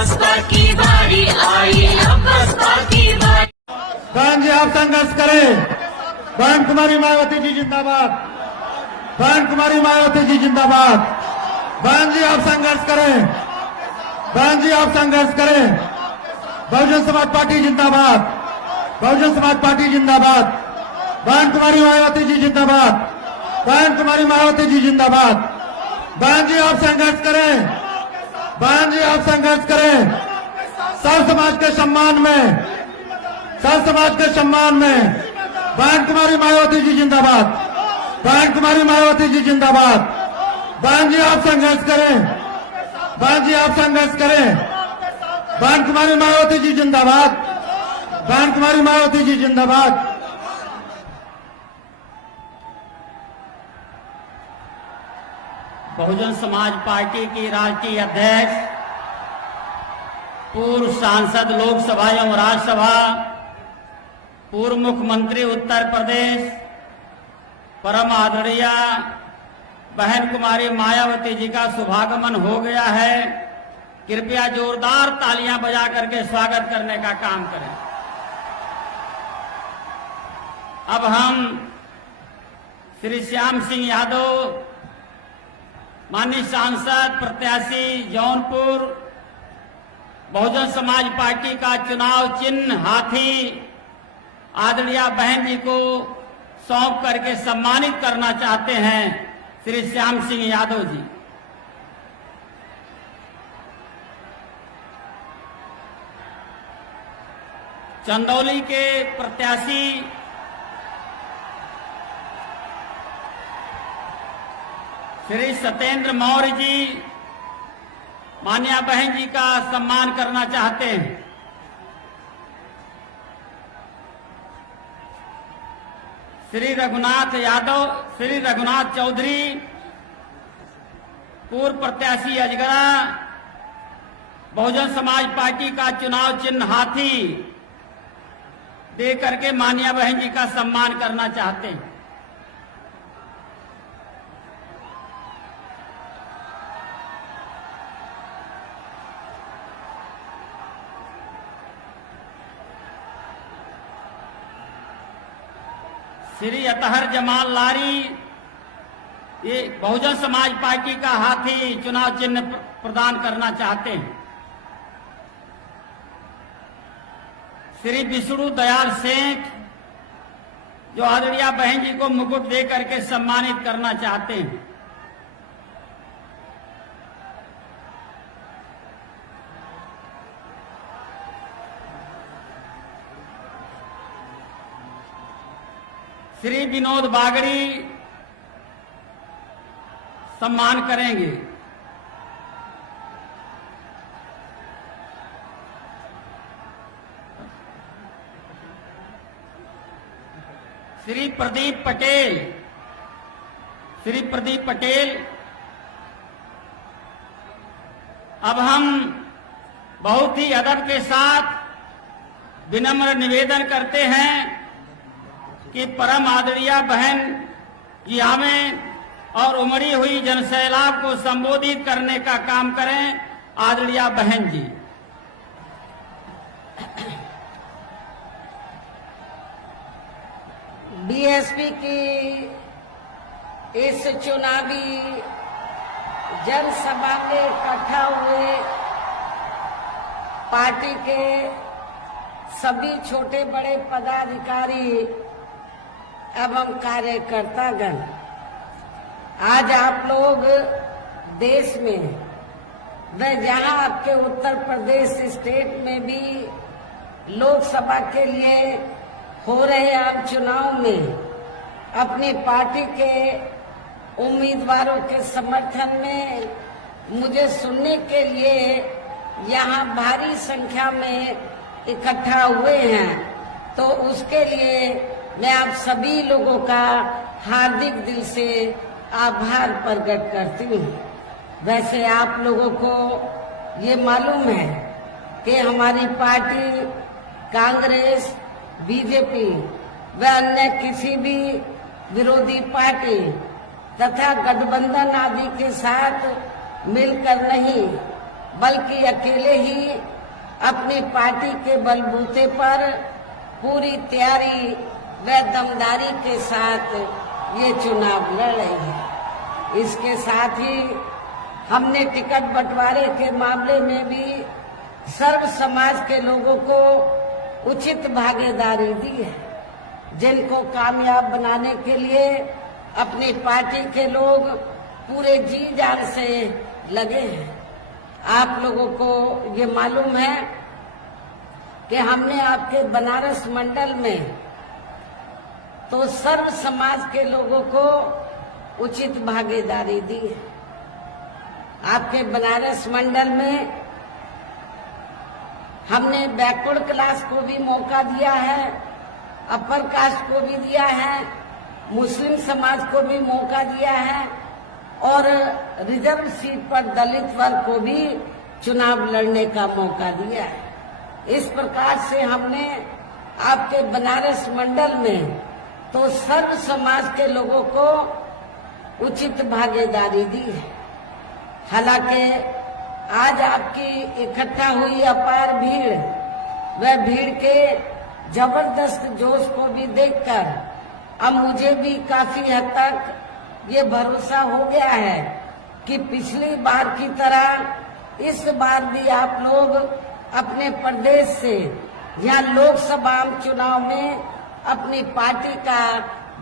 बसपा की बारी आई, अब बसपा की बारी। बहन जी आप संघर्ष करें। बहन कुमारी मायावती जी जिंदाबाद। बहन कुमारी मायावती जी जिंदाबाद। बहन जी आप संघर्ष करें। बहन जी आप संघर्ष करें। बहुजन समाज पार्टी जिंदाबाद। बहुजन समाज पार्टी जिंदाबाद। बहन कुमारी मायावती जी जिंदाबाद। बहन कुमारी मायावती जी जिंदाबाद। बहन जी आप संघर्ष करें। बहन जी आप संघर्ष करें। सब समाज के सम्मान में, सब समाज के सम्मान में बहन कुमारी मायावती जी जिंदाबाद। बहन कुमारी मायावती जी जिंदाबाद। बहन जी आप संघर्ष करें। बहन जी आप संघर्ष करें। बहन कुमारी मायावती जी जिंदाबाद। बहन कुमारी मायावती जी जिंदाबाद। बहुजन समाज पार्टी की राष्ट्रीय अध्यक्ष, पूर्व सांसद लोकसभा एवं राज्यसभा, पूर्व मुख्यमंत्री उत्तर प्रदेश, परम आदरणीय बहन कुमारी मायावती जी का शुभागमन हो गया है। कृपया जोरदार तालियां बजा करके स्वागत करने का काम करें। अब हम श्री श्याम सिंह यादव, माननीय सांसद प्रत्याशी जौनपुर, बहुजन समाज पार्टी का चुनाव चिन्ह हाथी, आदरणीय बहन जी को सौंप करके सम्मानित करना चाहते हैं श्री श्याम सिंह यादव जी। चंदौली के प्रत्याशी श्री सत्येंद्र मौर्य जी, मान्या बहन जी का सम्मान करना चाहते हैं। श्री रघुनाथ यादव, श्री रघुनाथ चौधरी, पूर्व प्रत्याशी अजगरा, बहुजन समाज पार्टी का चुनाव चिन्ह हाथी दे करके मान्या बहन जी का सम्मान करना चाहते हैं। श्री अतहर जमाल लारी, ये बहुजन समाज पार्टी का हाथी चुनाव चिन्ह प्रदान करना चाहते हैं। श्री विष्णु दयाल सेठ, जो आदरणीय बहन जी को मुकुट दे करके सम्मानित करना चाहते हैं। श्री विनोद बागड़ी सम्मान करेंगे। श्री प्रदीप पटेल, श्री प्रदीप पटेल। अब हम बहुत ही अदब के साथ विनम्र निवेदन करते हैं कि परम आदरणीय बहन जी हमें और उमड़ी हुई जनसैलाब को संबोधित करने का काम करें। आदरणीय बहन जी। बीएसपी की इस चुनावी जनसभा में इकट्ठा हुए पार्टी के सभी छोटे बड़े पदाधिकारी एवं कार्यकर्तागण, आज आप लोग देश में व जहां आपके उत्तर प्रदेश स्टेट में भी लोकसभा के लिए हो रहे आम चुनाव में अपनी पार्टी के उम्मीदवारों के समर्थन में मुझे सुनने के लिए यहाँ भारी संख्या में इकट्ठा हुए हैं, तो उसके लिए मैं आप सभी लोगों का हार्दिक दिल से आभार प्रकट करती हूँ। वैसे आप लोगों को ये मालूम है कि हमारी पार्टी कांग्रेस, बीजेपी व अन्य किसी भी विरोधी पार्टी तथा गठबंधन आदि के साथ मिलकर नहीं, बल्कि अकेले ही अपनी पार्टी के बलबूते पर पूरी तैयारी व दमदारी के साथ ये चुनाव लड़ रही है। इसके साथ ही हमने टिकट बंटवारे के मामले में भी सर्व समाज के लोगों को उचित भागीदारी दी है। जिनको कामयाब बनाने के लिए अपनी पार्टी के लोग पूरे जी जान से लगे हैं। आप लोगों को ये मालूम है कि हमने आपके बनारस मंडल में तो सर्व समाज के लोगों को उचित भागीदारी दी है। आपके बनारस मंडल में हमने बैकवर्ड क्लास को भी मौका दिया है, अपर कास्ट को भी दिया है, मुस्लिम समाज को भी मौका दिया है और रिजर्व सीट पर दलित वर्ग को भी चुनाव लड़ने का मौका दिया है। इस प्रकार से हमने आपके बनारस मंडल में तो सर्व समाज के लोगों को उचित भागीदारी दी है। हालांकि आज आपकी इकट्ठा हुई अपार भीड़, वह भीड़ के जबरदस्त जोश को भी देखकर अब मुझे भी काफी हद तक ये भरोसा हो गया है कि पिछली बार की तरह इस बार भी आप लोग अपने प्रदेश से यहाँ लोकसभा चुनाव में अपनी पार्टी का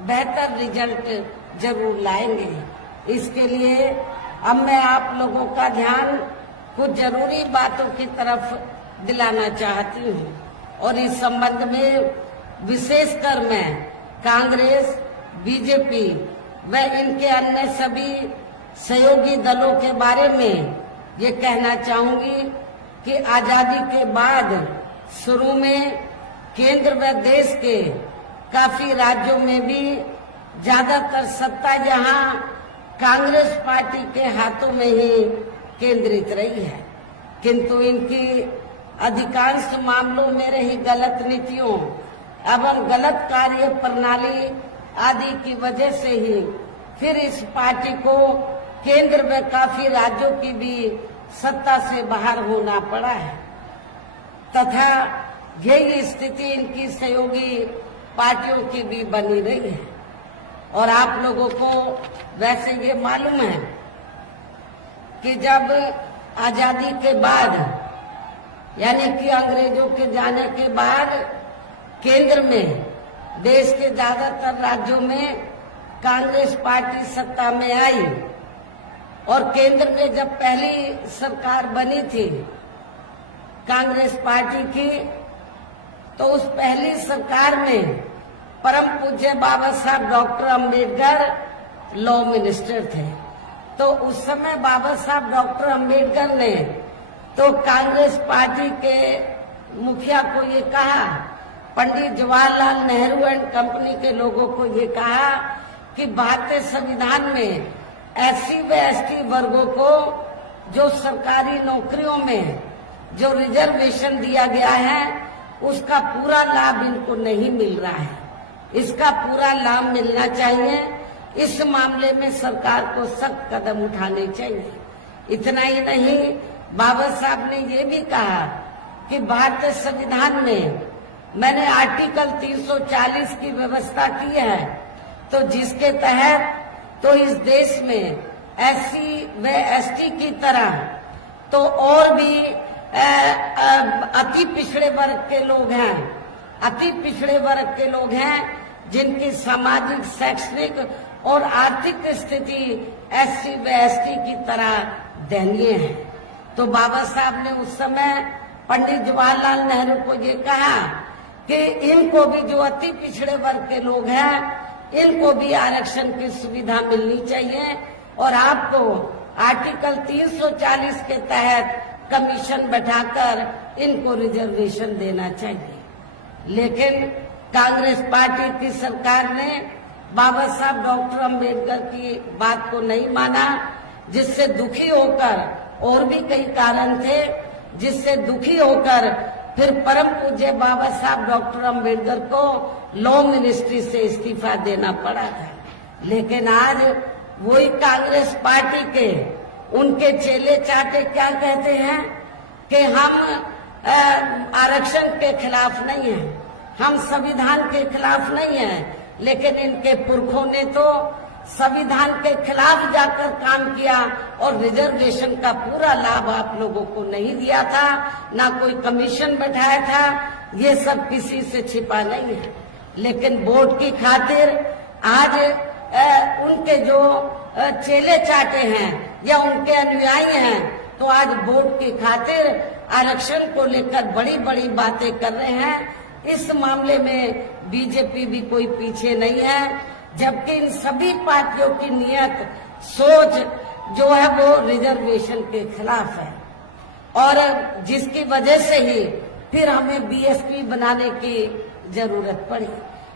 बेहतर रिजल्ट जरूर लाएंगे। इसके लिए अब मैं आप लोगों का ध्यान कुछ जरूरी बातों की तरफ दिलाना चाहती हूँ और इस संबंध में विशेषकर मैं कांग्रेस, बीजेपी व इनके अन्य सभी सहयोगी दलों के बारे में ये कहना चाहूंगी कि आजादी के बाद शुरू में केंद्र व देश के काफी राज्यों में भी ज्यादातर सत्ता यहाँ कांग्रेस पार्टी के हाथों में ही केंद्रित रही है, किंतु इनकी अधिकांश मामलों में रही गलत नीतियों एवं गलत कार्य प्रणाली आदि की वजह से ही फिर इस पार्टी को केंद्र में काफी राज्यों की भी सत्ता से बाहर होना पड़ा है तथा यही स्थिति इनकी सहयोगी पार्टियों की भी बनी रही है। और आप लोगों को वैसे ये मालूम है कि जब आजादी के बाद यानी कि अंग्रेजों के जाने के बाद केंद्र में देश के ज्यादातर राज्यों में कांग्रेस पार्टी सत्ता में आई और केंद्र में जब पहली सरकार बनी थी कांग्रेस पार्टी की, तो उस पहली सरकार में परम पूज्य बाबा साहब डॉक्टर अंबेडकर लॉ मिनिस्टर थे। तो उस समय बाबा साहब डॉक्टर अंबेडकर ने तो कांग्रेस पार्टी के मुखिया को ये कहा, पंडित जवाहरलाल नेहरू एंड कंपनी के लोगों को ये कहा कि भारतीय संविधान में एससी व एसटी वर्गों को जो सरकारी नौकरियों में जो रिजर्वेशन दिया गया है उसका पूरा लाभ इनको नहीं मिल रहा है, इसका पूरा लाभ मिलना चाहिए। इस मामले में सरकार को सख्त कदम उठाने चाहिए। इतना ही नहीं, बाबा साहब ने ये भी कहा कि भारतीय संविधान में मैंने आर्टिकल 340 की व्यवस्था की है, तो जिसके तहत तो इस देश में एससी व एसटी की तरह तो और भी अति पिछड़े वर्ग के लोग हैं, अति पिछड़े वर्ग के लोग हैं जिनकी सामाजिक, शैक्षणिक और आर्थिक स्थिति एससी व एसटी की तरह दयनीय है। तो बाबा साहब ने उस समय पंडित जवाहरलाल नेहरू को ये कहा कि इनको भी, जो अति पिछड़े वर्ग के लोग हैं, इनको भी आरक्षण की सुविधा मिलनी चाहिए और आपको आर्टिकल 340 के तहत कमीशन बैठाकर इनको रिजर्वेशन देना चाहिए। लेकिन कांग्रेस पार्टी की सरकार ने बाबा साहब डॉक्टर अंबेडकर की बात को नहीं माना, जिससे दुखी होकर, और भी कई कारण थे जिससे दुखी होकर फिर परम पूज्य बाबा साहब डॉक्टर अंबेडकर को लॉ मिनिस्ट्री से इस्तीफा देना पड़ा था। लेकिन आज वही कांग्रेस पार्टी के उनके चेले चाटे क्या कहते हैं कि हम आरक्षण के खिलाफ नहीं हैं, हम संविधान के खिलाफ नहीं हैं, लेकिन इनके पुरखों ने तो संविधान के खिलाफ जाकर काम किया और रिजर्वेशन का पूरा लाभ आप लोगों को नहीं दिया था, ना कोई कमीशन बैठाया था। ये सब किसी से छिपा नहीं है, लेकिन वोट की खातिर आज उनके जो चेले चाटे हैं या उनके अनुयायी हैं, तो आज वोट की खातिर आरक्षण को लेकर बड़ी बड़ी बातें कर रहे हैं। इस मामले में बीजेपी भी कोई पीछे नहीं है, जबकि इन सभी पार्टियों की नियत सोच जो है वो रिजर्वेशन के खिलाफ है, और जिसकी वजह से ही फिर हमें बीएसपी बनाने की जरूरत पड़ी।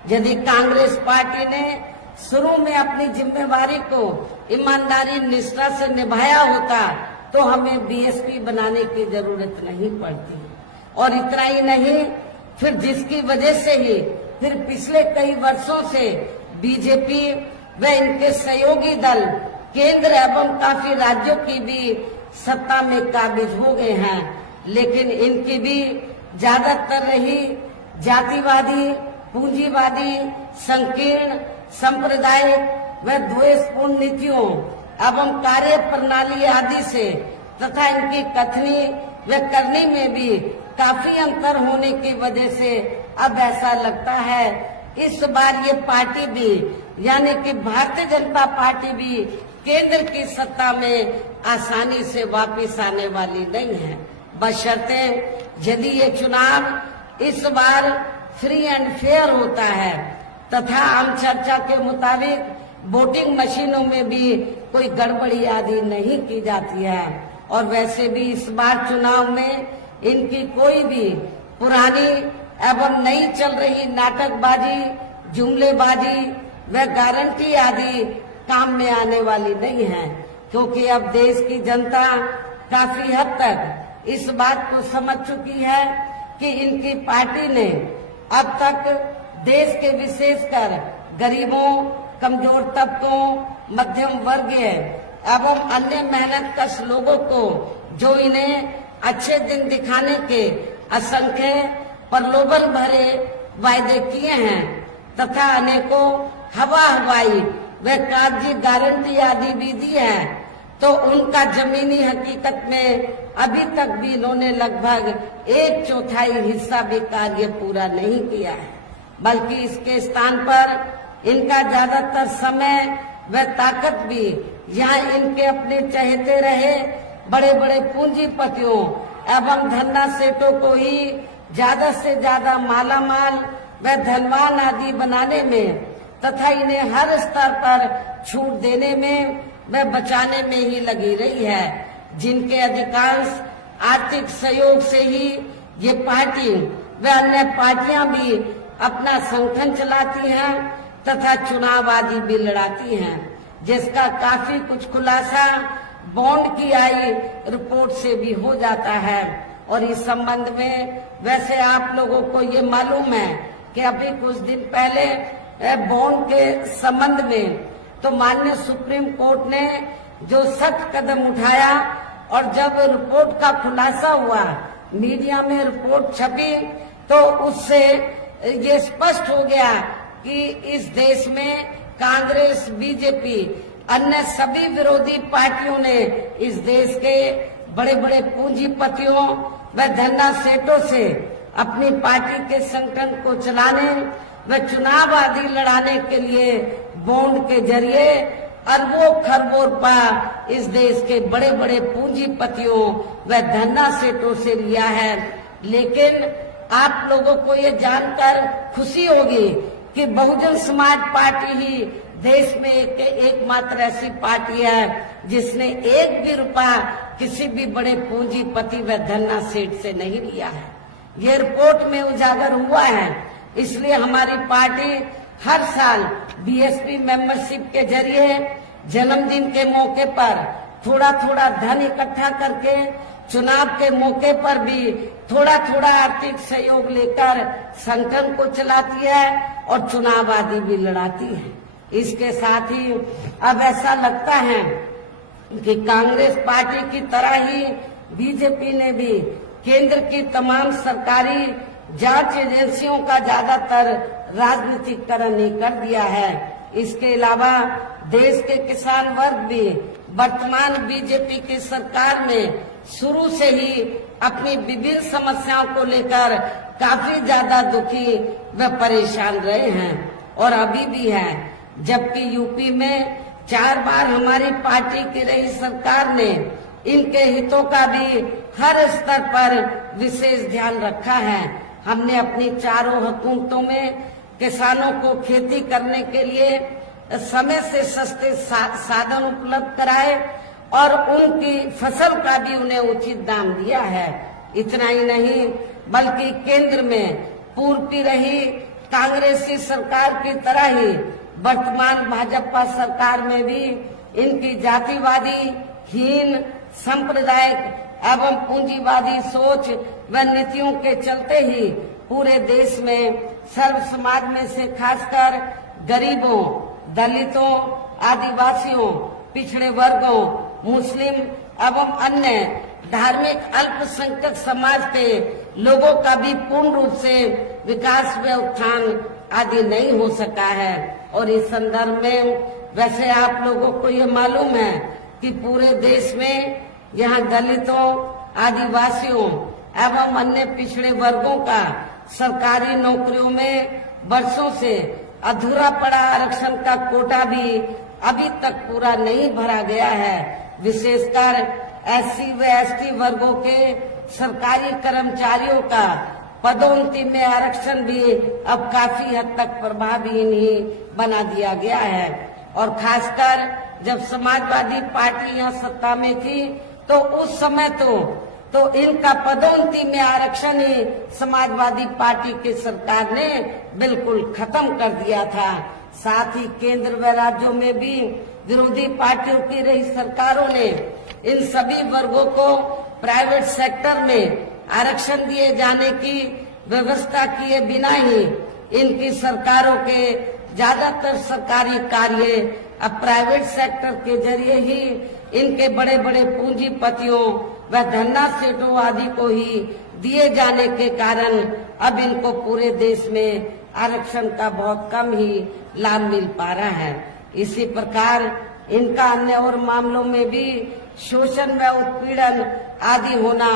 यदि कांग्रेस पार्टी ने शुरू में अपनी जिम्मेवारी को ईमानदारी निष्ठा से निभाया होता तो हमें बीएसपी बनाने की जरूरत नहीं पड़ती। और इतना ही नहीं, फिर जिसकी वजह से ही फिर पिछले कई वर्षों से बीजेपी व इनके सहयोगी दल केंद्र एवं काफी राज्यों की भी सत्ता में काबिज हो गए हैं, लेकिन इनकी भी ज्यादातर रही जातिवादी, पूंजीवादी, संकीर्ण, सांप्रदायिक व द्वेषपूर्ण नीतियों एवं कार्य प्रणाली आदि से तथा इनकी कथनी व करनी में भी काफी अंतर होने की वजह से अब ऐसा लगता है इस बार ये पार्टी भी यानी कि भारतीय जनता पार्टी भी केंद्र की सत्ता में आसानी से वापस आने वाली नहीं है, बशर्ते यदि ये चुनाव इस बार फ्री एंड फेयर होता है तथा आम चर्चा के मुताबिक वोटिंग मशीनों में भी कोई गड़बड़ी आदि नहीं की जाती है। और वैसे भी इस बार चुनाव में इनकी कोई भी पुरानी एवं नई चल रही नाटकबाजी, जुमलेबाजी व गारंटी आदि काम में आने वाली नहीं है, क्योंकि अब देश की जनता काफी हद तक इस बात को समझ चुकी है कि इनकी पार्टी ने अब तक देश के विशेषकर गरीबों, कमजोर तबकों, मध्यम वर्गीय एवं अन्य मेहनतकश लोगों को जो इन्हें अच्छे दिन दिखाने के असंख्य प्रलोभन भरे वायदे किए हैं तथा अनेकों हवाई व कागजी गारंटी आदि भी दी है, तो उनका जमीनी हकीकत में अभी तक भी इन्होंने लगभग 1/4 हिस्सा भी कार्य पूरा नहीं किया है, बल्कि इसके स्थान पर इनका ज्यादातर समय व ताकत भी यहाँ इनके अपने चहेते रहे बड़े बड़े पूंजीपतियों एवं धन्ना सेठों को ही ज्यादा से ज्यादा मालामाल व धनवान आदि बनाने में तथा इन्हें हर स्तर पर छूट देने में व बचाने में ही लगी रही है, जिनके अधिकांश आर्थिक सहयोग से ही ये पार्टी व अन्य पार्टियां भी अपना संगठन चलाती हैं तथा चुनाव आदि भी लड़ाती हैं, जिसका काफी कुछ खुलासा बॉन्ड की आई रिपोर्ट से भी हो जाता है। और इस संबंध में वैसे आप लोगों को ये मालूम है कि अभी कुछ दिन पहले बॉन्ड के संबंध में तो माननीय सुप्रीम कोर्ट ने जो सख्त कदम उठाया और जब रिपोर्ट का खुलासा हुआ, मीडिया में रिपोर्ट छपी, तो उससे ये स्पष्ट हो गया कि इस देश में कांग्रेस, बीजेपी, अन्य सभी विरोधी पार्टियों ने इस देश के बड़े बड़े पूंजीपतियों व धन्ना सेठों से अपनी पार्टी के संगठन को चलाने व चुनाव आदि लड़ाने के लिए बॉन्ड के जरिए अरबों खरबों रुपया इस देश के बड़े बड़े पूंजीपतियों व धन्ना सेठों से लिया है। लेकिन आप लोगों को ये जानकर खुशी होगी कि बहुजन समाज पार्टी ही देश में एकमात्र ऐसी पार्टी है जिसने एक भी रुपया किसी भी बड़े पूंजीपति व धन्ना सेठ से नहीं लिया है। ये रिपोर्ट में उजागर हुआ है, इसलिए हमारी पार्टी हर साल बीएसपी मेंबरशिप के जरिए जन्मदिन के मौके पर थोड़ा थोड़ा धन इकट्ठा करके चुनाव के मौके पर भी थोड़ा थोड़ा आर्थिक सहयोग लेकर संगठन को चलाती है और चुनाव आदि भी लड़ाती है। इसके साथ ही अब ऐसा लगता है कि कांग्रेस पार्टी की तरह ही बीजेपी ने भी केंद्र की तमाम सरकारी जांच एजेंसियों का ज्यादातर राजनीतिकरण ही कर दिया है। इसके अलावा देश के किसान वर्ग भी वर्तमान बीजेपी की सरकार में शुरू से ही अपनी विभिन्न समस्याओं को लेकर काफी ज्यादा दुखी व परेशान रहे हैं और अभी भी हैं। जबकि यूपी में 4 बार हमारी पार्टी की रही सरकार ने इनके हितों का भी हर स्तर पर विशेष ध्यान रखा है। हमने अपनी चारों हुकूमतों में किसानों को खेती करने के लिए समय से सस्ते साधन उपलब्ध कराए और उनकी फसल का भी उन्हें उचित दाम दिया है। इतना ही नहीं बल्कि केंद्र में पूर्व की रही कांग्रेसी सरकार की तरह ही वर्तमान भाजपा सरकार में भी इनकी जातिवादी, हीन, सांप्रदायिक एवं पूंजीवादी सोच व नीतियों के चलते ही पूरे देश में सर्व समाज में से खासकर गरीबों, दलितों, आदिवासियों, पिछड़े वर्गों, मुस्लिम एवं अन्य धार्मिक अल्पसंख्यक समाज के लोगों का भी पूर्ण रूप से विकास व उत्थान आदि नहीं हो सका है। और इस संदर्भ में वैसे आप लोगों को ये मालूम है कि पूरे देश में यहाँ दलितों, आदिवासियों एवं अन्य पिछड़े वर्गों का सरकारी नौकरियों में वर्षों से अधूरा पड़ा आरक्षण का कोटा भी अभी तक पूरा नहीं भरा गया है। विशेषकर SC व ST वर्गों के सरकारी कर्मचारियों का पदोन्नति में आरक्षण भी अब काफी हद तक प्रभावहीन ही बना दिया गया है। और खासकर जब समाजवादी पार्टी यहाँ सत्ता में थी तो उस समय तो इनका पदोन्नति में आरक्षण ही समाजवादी पार्टी की सरकार ने बिल्कुल खत्म कर दिया था। साथ ही केंद्र व राज्यों में भी विरोधी पार्टियों की रही सरकारों ने इन सभी वर्गों को प्राइवेट सेक्टर में आरक्षण दिए जाने की व्यवस्था किए बिना ही इनकी सरकारों के ज्यादातर सरकारी कार्य अब प्राइवेट सेक्टर के जरिए ही इनके बड़े बड़े पूंजीपतियों व धन्ना सेठों आदि को ही दिए जाने के कारण अब इनको पूरे देश में आरक्षण का बहुत कम ही लाभ मिल पा रहा है। इसी प्रकार इनका अन्य और मामलों में भी शोषण व उत्पीड़न आदि होना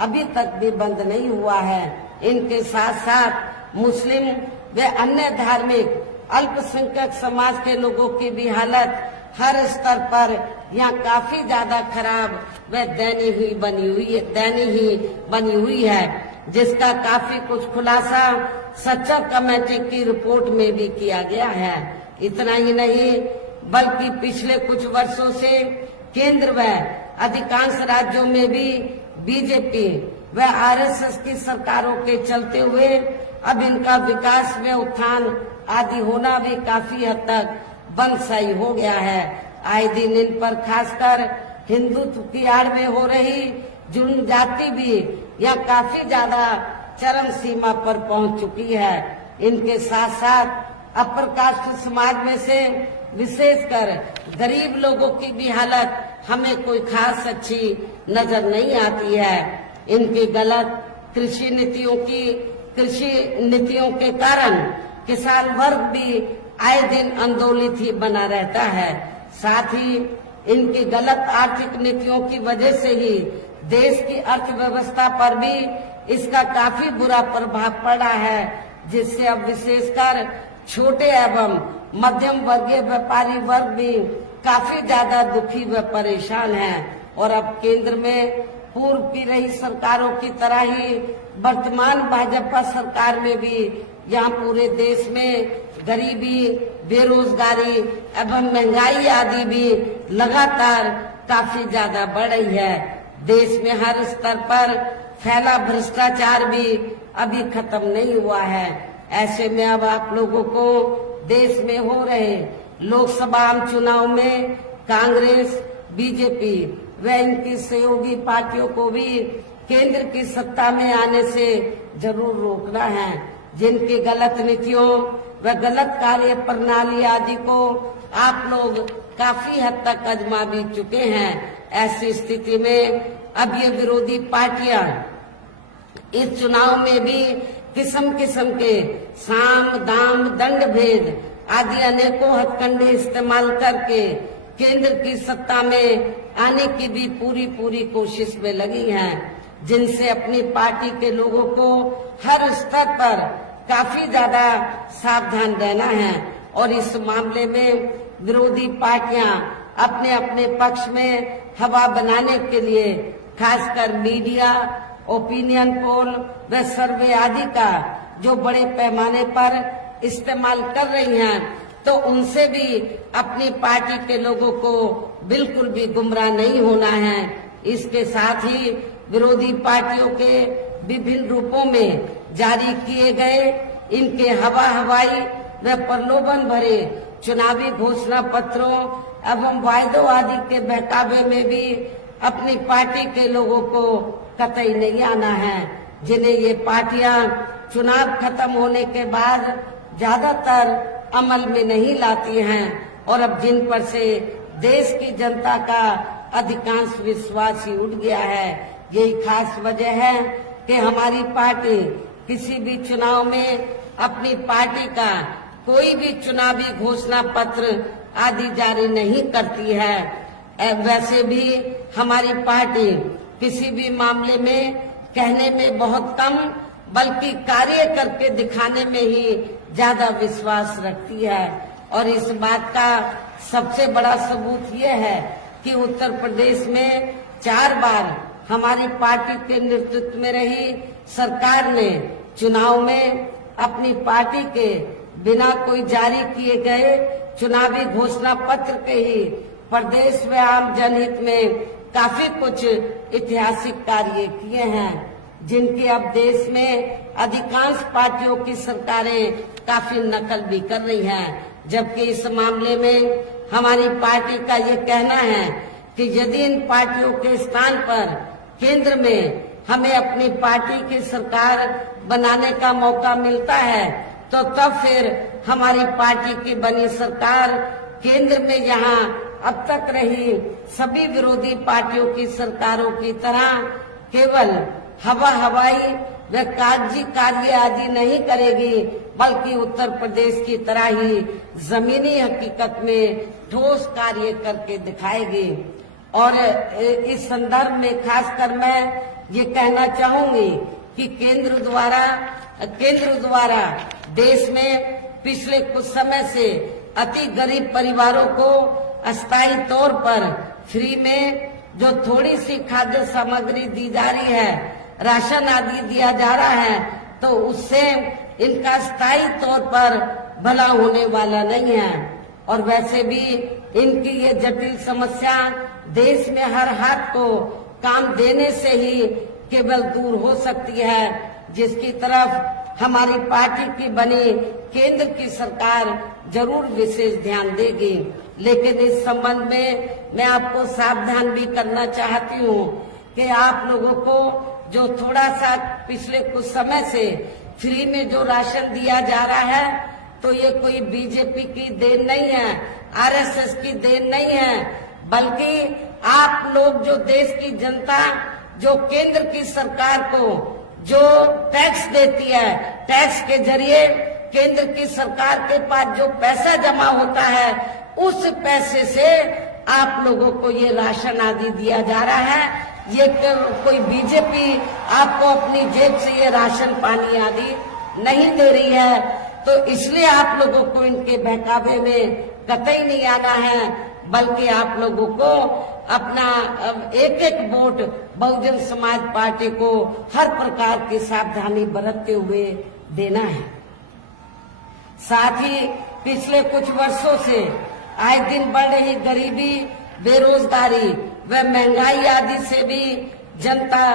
अभी तक भी बंद नहीं हुआ है। इनके साथ साथ मुस्लिम व अन्य धार्मिक अल्पसंख्यक समाज के लोगों की भी हालत हर स्तर पर यहाँ काफी ज्यादा खराब व दयनीय बनी हुई है, जिसका काफी कुछ खुलासा सच्चा कमेटी की रिपोर्ट में भी किया गया है। इतना ही नहीं बल्कि पिछले कुछ वर्षों से केंद्र व अधिकांश राज्यों में भी बीजेपी व RSS की सरकारों के चलते हुए अब इनका विकास में उत्थान आदि होना भी काफी हद तक बंद सा हो गया है। आए दिन इन पर खासकर हिंदुत्व की आड़ में हो रही जुर्म जाति भी यह काफी ज्यादा चरम सीमा पर पहुंच चुकी है। इनके साथ साथ अपर कास्ट समाज में से विशेषकर गरीब लोगों की भी हालत हमें कोई खास अच्छी नजर नहीं आती है। इनकी गलत कृषि नीतियों के कारण किसान वर्ग भी आए दिन आंदोलित ही बना रहता है। साथ ही इनकी गलत आर्थिक नीतियों की वजह से ही देश की अर्थव्यवस्था पर भी इसका काफी बुरा प्रभाव पड़ा है, जिससे अब विशेषकर छोटे एवं मध्यम वर्गीय व्यापारी वर्ग भी काफी ज्यादा दुखी व परेशान है। और अब केंद्र में पूर्व की रही सरकारों की तरह ही वर्तमान भाजपा सरकार में भी यहाँ पूरे देश में गरीबी, बेरोजगारी एवं महंगाई आदि भी लगातार काफी ज्यादा बढ़ रही है। देश में हर स्तर पर फैला भ्रष्टाचार भी अभी खत्म नहीं हुआ है। ऐसे में अब आप लोगों को देश में हो रहे लोकसभा आम चुनाव में कांग्रेस, बीजेपी व इनकी सहयोगी पार्टियों को भी केंद्र की सत्ता में आने से जरूर रोकना है। जिनकी गलत नीतियों व गलत कार्य प्रणाली आदि को आप लोग काफी हद तक आजमा भी चुके हैं। ऐसी स्थिति में अब ये विरोधी पार्टियां इस चुनाव में भी किस्म किस्म के साम दाम दंड भेद आदि अनेकों हथकंडे इस्तेमाल करके केंद्र की सत्ता में आने की भी पूरी कोशिश में लगी हैं, जिनसे अपनी पार्टी के लोगों को हर स्तर पर काफी ज्यादा सावधान रहना है। और इस मामले में विरोधी पार्टियां अपने अपने पक्ष में हवा बनाने के लिए खासकर मीडिया, ओपिनियन पोल व सर्वे आदि का जो बड़े पैमाने पर इस्तेमाल कर रही हैं, तो उनसे भी अपनी पार्टी के लोगों को बिल्कुल भी गुमराह नहीं होना है। इसके साथ ही विरोधी पार्टियों के विभिन्न रूपों में जारी किए गए इनके हवाई व प्रलोभन भरे चुनावी घोषणा पत्रों एवं वायदों आदि के बहकावे में भी अपनी पार्टी के लोगों को कतई नहीं आना है, जिन्हें ये पार्टियां चुनाव खत्म होने के बाद ज्यादातर अमल में नहीं लाती हैं और अब जिन पर से देश की जनता का अधिकांश विश्वास ही उठ गया है। यही खास वजह है कि हमारी पार्टी किसी भी चुनाव में अपनी पार्टी का कोई भी चुनावी घोषणा पत्र आदि जारी नहीं करती है। वैसे भी हमारी पार्टी किसी भी मामले में कहने में बहुत कम बल्कि कार्य करके दिखाने में ही ज्यादा विश्वास रखती है। और इस बात का सबसे बड़ा सबूत ये है कि उत्तर प्रदेश में 4 बार हमारी पार्टी के नेतृत्व में रही सरकार ने चुनाव में अपनी पार्टी के बिना कोई जारी किए गए चुनावी घोषणा पत्र के ही प्रदेश व आम जनहित में काफी कुछ ऐतिहासिक कार्य किए हैं, जिनकी अब देश में अधिकांश पार्टियों की सरकारें काफी नकल भी कर रही हैं। जबकि इस मामले में हमारी पार्टी का ये कहना है कि यदि इन पार्टियों के स्थान पर केंद्र में हमें अपनी पार्टी की सरकार बनाने का मौका मिलता है, तो तब फिर हमारी पार्टी की बनी सरकार केंद्र में यहाँ अब तक रही सभी विरोधी पार्टियों की सरकारों की तरह केवल हवाई व कागजी कार्य आदि नहीं करेगी, बल्कि उत्तर प्रदेश की तरह ही जमीनी हकीकत में ठोस कार्य करके दिखाएगी। और इस संदर्भ में खासकर मैं ये कहना चाहूंगी कि केंद्र द्वारा देश में पिछले कुछ समय से अति गरीब परिवारों को अस्थायी तौर पर फ्री में जो थोड़ी सी खाद्य सामग्री दी जा रही है, राशन आदि दिया जा रहा है, तो उससे इनका स्थायी तौर पर भला होने वाला नहीं है। और वैसे भी इनकी ये जटिल समस्या देश में हर हाथ को काम देने से ही केवल दूर हो सकती है, जिसकी तरफ हमारी पार्टी की बनी केंद्र की सरकार जरूर विशेष ध्यान देगी। लेकिन इस संबंध में मैं आपको सावधान भी करना चाहती हूँ कि आप लोगों को जो थोड़ा सा पिछले कुछ समय से फ्री में जो राशन दिया जा रहा है, तो ये कोई बीजेपी की देन नहीं है, आरएसएस की देन नहीं है, बल्कि आप लोग जो देश की जनता जो केंद्र की सरकार को जो टैक्स देती है, टैक्स के जरिए केंद्र की सरकार के पास जो पैसा जमा होता है, उस पैसे से आप लोगों को ये राशन आदि दिया जा रहा है। ये कोई बीजेपी आपको अपनी जेब से ये राशन पानी आदि नहीं दे रही है, तो इसलिए आप लोगों को इनके बहकावे में कतई नहीं आना है, बल्कि आप लोगों को अपना एक एक वोट बहुजन समाज पार्टी को हर प्रकार की सावधानी बरतते हुए देना है। साथ ही पिछले कुछ वर्षों से आए दिन बढ़ रही गरीबी, बेरोजगारी व महंगाई आदि से भी जनता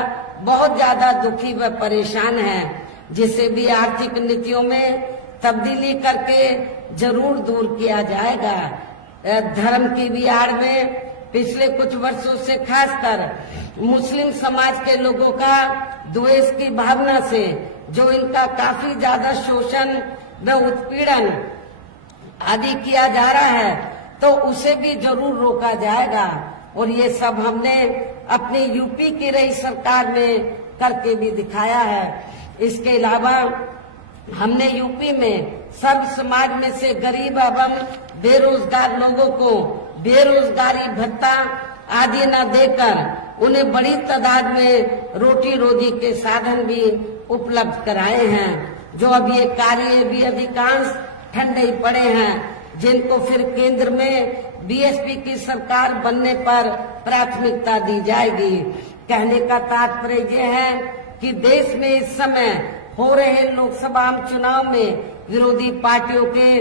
बहुत ज्यादा दुखी व परेशान है, जिसे भी आर्थिक नीतियों में तब्दीली करके जरूर दूर किया जाएगा। धर्म की भी आड़ में पिछले कुछ वर्षों से खासकर मुस्लिम समाज के लोगों का द्वेष की भावना से जो इनका काफी ज्यादा शोषण व उत्पीड़न आदि किया जा रहा है, तो उसे भी जरूर रोका जाएगा। और ये सब हमने अपनी यूपी की रही सरकार में करके भी दिखाया है। इसके अलावा हमने यूपी में सर्व समाज में से गरीब एवं बेरोजगार लोगों को बेरोजगारी भत्ता आदि न देकर उन्हें बड़ी तादाद में रोटी रोजी के साधन भी उपलब्ध कराए हैं। जो अब ये कार्य भी अधिकांश ठंडे ही पड़े हैं, जिनको फिर केंद्र में बीएसपी की सरकार बनने पर प्राथमिकता दी जाएगी। कहने का तात्पर्य यह है कि देश में इस समय हो रहे लोकसभा चुनाव में विरोधी पार्टियों के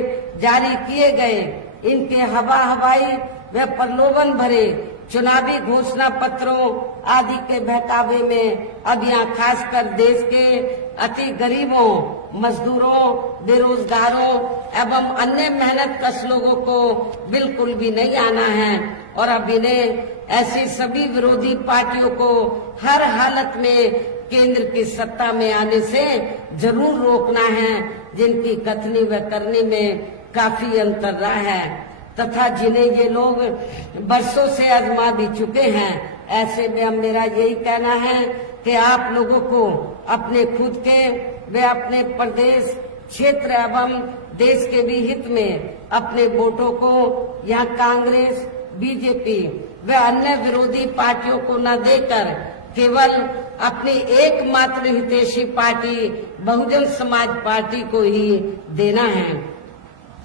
जारी किए गए इनके हवाई व प्रलोभन भरे चुनावी घोषणा पत्रों आदि के बहकावे में अब यहाँ खासकर देश के अति गरीबों, मजदूरों, बेरोजगारों एवं अन्य मेहनत कश लोगों को बिल्कुल भी नहीं आना है। और अब इन्हें ऐसी सभी विरोधी पार्टियों को हर हालत में केंद्र की सत्ता में आने से जरूर रोकना है, जिनकी कथनी व करनी में काफी अंतर रहा है तथा जिन्हें ये लोग बरसों से आजमा भी चुके हैं। ऐसे में अब मेरा यही कहना है कि आप लोगों को अपने खुद के व अपने प्रदेश क्षेत्र एवं देश के भी हित में अपने वोटों को यहाँ कांग्रेस, बीजेपी व अन्य विरोधी पार्टियों को न देकर केवल अपनी एकमात्र हितैषी पार्टी बहुजन समाज पार्टी को ही देना है।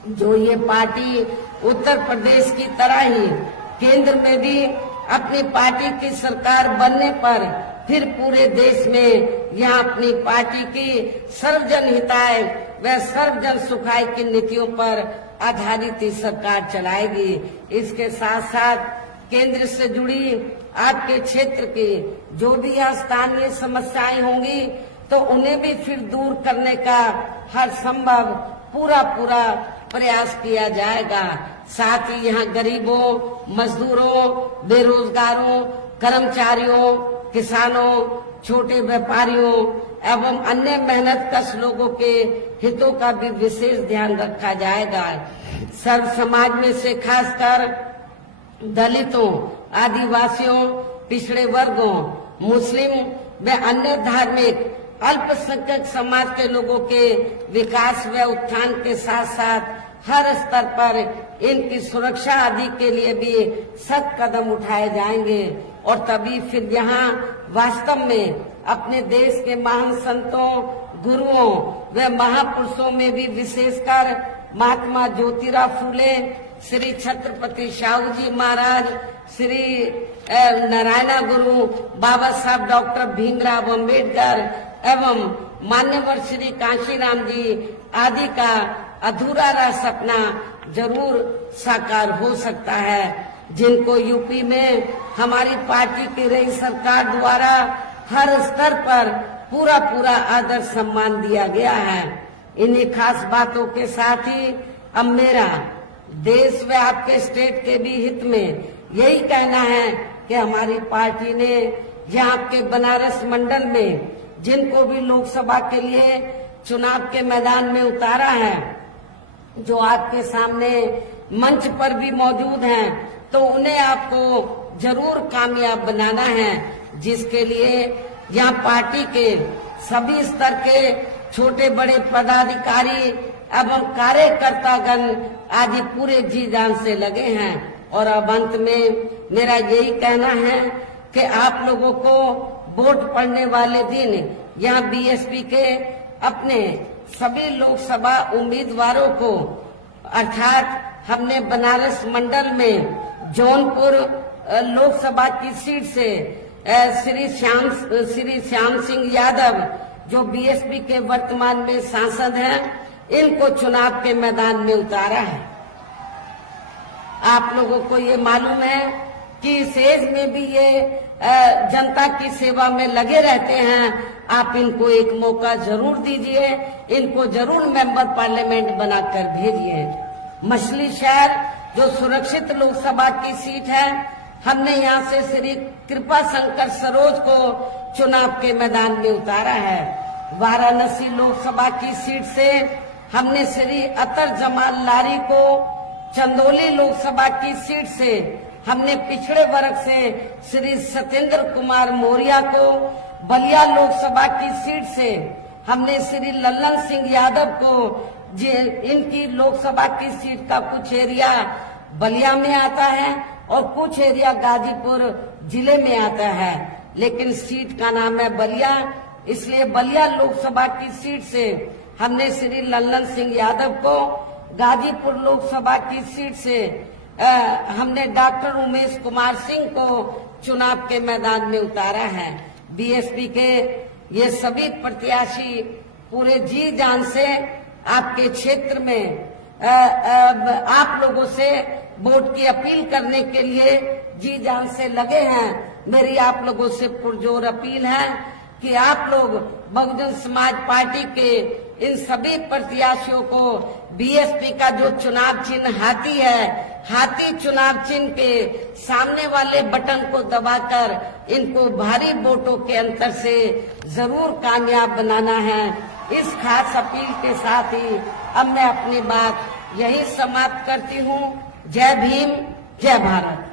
जो ये पार्टी उत्तर प्रदेश की तरह ही केंद्र में भी अपनी पार्टी की सरकार बनने पर फिर पूरे देश में यहाँ अपनी पार्टी की सर्वजन हिताय व सर्वजन सुखाय की नीतियों पर आधारित ही सरकार चलाएगी। इसके साथ साथ केंद्र से जुड़ी आपके क्षेत्र की जो भी यहाँ स्थानीय समस्याएं होंगी तो उन्हें भी फिर दूर करने का हर संभव पूरा प्रयास किया जाएगा। साथ ही यहाँ गरीबों, मजदूरों, बेरोजगारों, कर्मचारियों, किसानों, छोटे व्यापारियों एवं अन्य मेहनत कश लोगों के हितों का भी विशेष ध्यान रखा जाएगा। सर्व समाज में से खासकर दलितों, आदिवासियों, पिछड़े वर्गों, मुस्लिम व अन्य धार्मिक अल्पसंख्यक समाज के लोगों के विकास व उत्थान के साथ साथ हर स्तर पर इनकी सुरक्षा आदि के लिए भी सख्त कदम उठाए जाएंगे। और तभी फिर यहाँ वास्तव में अपने देश के महान संतों, गुरुओं व महापुरुषों में भी विशेषकर महात्मा ज्योतिराव फूले, श्री छत्रपति शाहू जी महाराज, श्री नारायण गुरु, बाबा साहब डॉक्टर भीमराव अम्बेडकर एवं मान्यवर श्री कांशीराम जी आदि का अधूरा रहा सपना जरूर साकार हो सकता है, जिनको यूपी में हमारी पार्टी की रही सरकार द्वारा हर स्तर पर पूरा आदर सम्मान दिया गया है। इन्हीं खास बातों के साथ ही अब मेरा देश व आपके स्टेट के भी हित में यही कहना है कि हमारी पार्टी ने यहाँ के बनारस मंडल में जिनको भी लोकसभा के लिए चुनाव के मैदान में उतारा है, जो आपके सामने मंच पर भी मौजूद हैं, तो उन्हें आपको जरूर कामयाब बनाना है, जिसके लिए यहाँ पार्टी के सभी स्तर के छोटे बड़े पदाधिकारी एवं कार्यकर्तागण आदि पूरे जी जान से लगे हैं। और अब अंत में मेरा यही कहना है कि आप लोगों को वोट पड़ने वाले दिन यहाँ बीएसपी के अपने सभी लोकसभा उम्मीदवारों को अर्थात हमने बनारस मंडल में जौनपुर लोकसभा की सीट से श्री श्याम सिंह यादव जो बीएसपी के वर्तमान में सांसद हैं, इनको चुनाव के मैदान में उतारा है। आप लोगों को ये मालूम है कि इस एज में भी ये जनता की सेवा में लगे रहते हैं। आप इनको एक मौका जरूर दीजिए, इनको जरूर मेंबर पार्लियामेंट बनाकर भेजिए। मछली शहर जो सुरक्षित लोकसभा की सीट है, हमने यहाँ से श्री कृपा शंकर सरोज को चुनाव के मैदान में उतारा है। वाराणसी लोकसभा की सीट से हमने श्री अतर जमाल लारी को चंदौली लोकसभा की सीट से हमने पिछड़े वर्ग से श्री सत्येंद्र कुमार मौर्य को, बलिया लोकसभा की सीट से हमने श्री लल्लन सिंह यादव को, इनकी लोकसभा की सीट का कुछ एरिया बलिया में आता है और कुछ एरिया गाजीपुर जिले में आता है, लेकिन सीट का नाम है बलिया, इसलिए बलिया लोकसभा की सीट से हमने श्री लल्लन सिंह यादव को, गाजीपुर लोकसभा की सीट से हमने डॉक्टर उमेश कुमार सिंह को चुनाव के मैदान में उतारा है। बीएसपी के ये सभी प्रत्याशी पूरे जी जान से आपके क्षेत्र में आप लोगों से वोट की अपील करने के लिए जी जान से लगे हैं। मेरी आप लोगों से पुरजोर अपील है कि आप लोग बहुजन समाज पार्टी के इन सभी प्रत्याशियों को बीएसपी का जो चुनाव चिन्ह हाथी है, हाथी चुनाव चिन्ह के सामने वाले बटन को दबाकर इनको भारी वोटों के अंतर से जरूर कामयाब बनाना है। इस खास अपील के साथ ही अब मैं अपनी बात यही समाप्त करती हूँ। जय भीम, जय भारत।